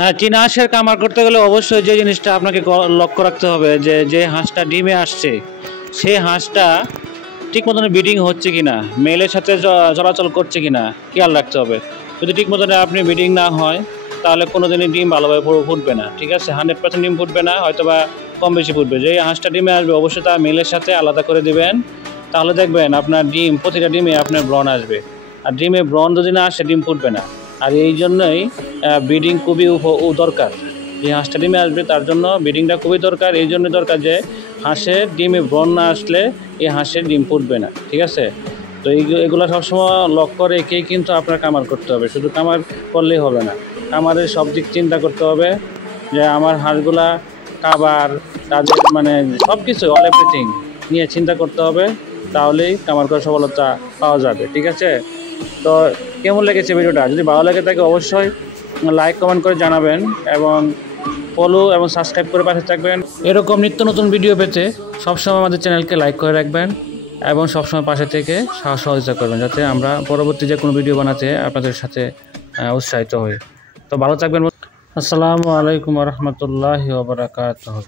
হ্যাঁ, চীনা হাঁসের কামার করতে গেলে অবশ্যই যে জিনিসটা আপনাকে লক্ষ্য রাখতে হবে যে যে হাঁসটা ডিমে আসছে সেই হাঁসটা ঠিক মতন ব্রিডিং হচ্ছে কিনা, মেলের সাথে চলাচল করছে কিনা খেয়াল রাখতে হবে। যদি ঠিক মতন আপনি ব্রিডিং না হয় তাহলে কোনো দিনই ডিম ভালোভাবে ফুটবে না, ঠিক আছে? 100% ডিম ফুটবে না, হয়তো বা কম বেশি ফুটবে। যেই হাঁসটা ডিমে আসবে অবশ্যই তার মেলের সাথে আলাদা করে দেবেন, তাহলে দেখবেন আপনার ডিম প্রতিটা ডিমে আপনার ব্রণ আসবে। আর ডিমে ব্রণ যদি না আসে ডিম ফুটবে না। আর এই জন্যই ব্রিডিং খুবই দরকার। যে হাঁসটা ডিমে আসবে তার জন্য ব্রিডিংটা খুবই দরকার। এই জন্য দরকার যে হাঁসের ডিমে ব্রণ না আসলে এই হাঁসের ডিম ফুটবে না, ঠিক আছে? তো এগুলো সবসময় লক্ষ্য রেখেই কিন্তু আপনার কামার করতে হবে, শুধু কামার করলেই হবে না। কামারের সব দিক চিন্তা করতে হবে যে আমার হাঁসগুলা খাবার, তাদের মানে সব কিছু অল এভরিথিং নিয়ে চিন্তা করতে হবে, তাহলেই কামার করে সফলতা পাওয়া যাবে, ঠিক আছে? তো কেমন লেগেছে ভিডিওটা? যদি ভালো লাগে থাকে অবশ্যই লাইক কমেন্ট করে জানাবেন এবং ফলো এবং সাবস্ক্রাইব করে পাশে থাকবেন। এরকম নিত্য নতুন ভিডিও পেতে সবসময় আমাদের চ্যানেলকে লাইক করে রাখবেন এবং সবসময় পাশে থেকে সহযোগিতা করবেন, যাতে আমরা পরবর্তী যে কোনো ভিডিও বানাতে আপনাদের সাথে উৎসাহিত হই। তো ভালো থাকবেন। আসসালামু আলাইকুম ওয়া রাহমাতুল্লাহি ওয়া বারাকাতুহু।